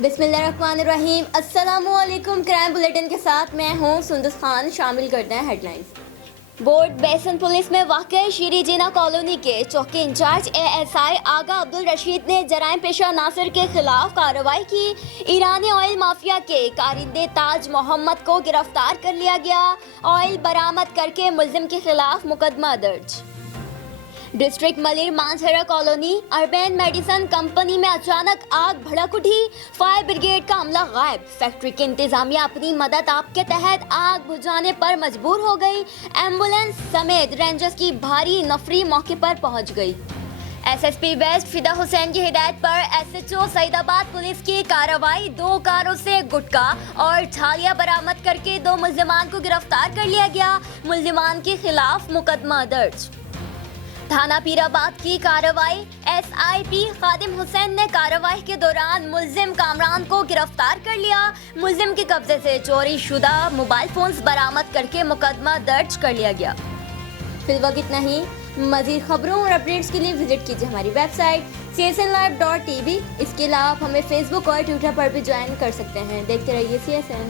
बिस्मिल्लाहिर्रहमानिर्रहीम। अस्सलामुअलैकुम। Crime bulletin के साथ मैं हूँ सुंदस खान। शामिल करते हैं हेडलाइंस। बोर्ड बेसन पुलिस में वाक़ई शीरी जीना कॉलोनी के चौकी इंचार्ज ASI आगा अब्दुल रशीद ने जराइम पेशा नासिर के खिलाफ कार्रवाई की। ईरानी ऑयल माफिया के कारिंदे ताज मोहम्मद को गिरफ्तार कर लिया गया। ऑयल बरामद करके मुल्जिम के खिलाफ मुकदमा दर्ज। डिस्ट्रिक्ट मलिर मांझरा कॉलोनी अर्बन मेडिसन कंपनी में अचानक आग भड़क उठी। फायर ब्रिगेड का अमला गायब। फैक्ट्री की इंतजामिया अपनी मदद आप के तहत आग बुझाने पर मजबूर हो गई। एम्बुलेंस समेत रेंजर्स की भारी नफरी मौके पर पहुंच गई। SSP वेस्ट फिदा हुसैन की हिदायत पर SHO सईदाबाद पुलिस की कार्रवाई। 2 कारों से गुटखा और छालियां बरामद करके 2 मुल्जिमान को गिरफ्तार कर लिया गया। मुल्जिमान के खिलाफ मुकदमा दर्ज। थाना पीराबाद की कार्रवाई। SIP खादिम हुसैन ने कार्रवाई के दौरान मुल्जिम कामरान को गिरफ्तार कर लिया। मुल्जिम के कब्जे से चोरी शुदा मोबाइल फोन्स बरामद करके मुकदमा दर्ज कर लिया गया। फिलहाल इतना ही। मजीद खबरों और अपडेट्स के लिए विजिट कीजिए हमारी वेबसाइट csnlive.tv। इसके अलावा आप हमें फेसबुक और ट्विटर पर भी ज्वाइन कर सकते हैं। देखते रहिए CSN।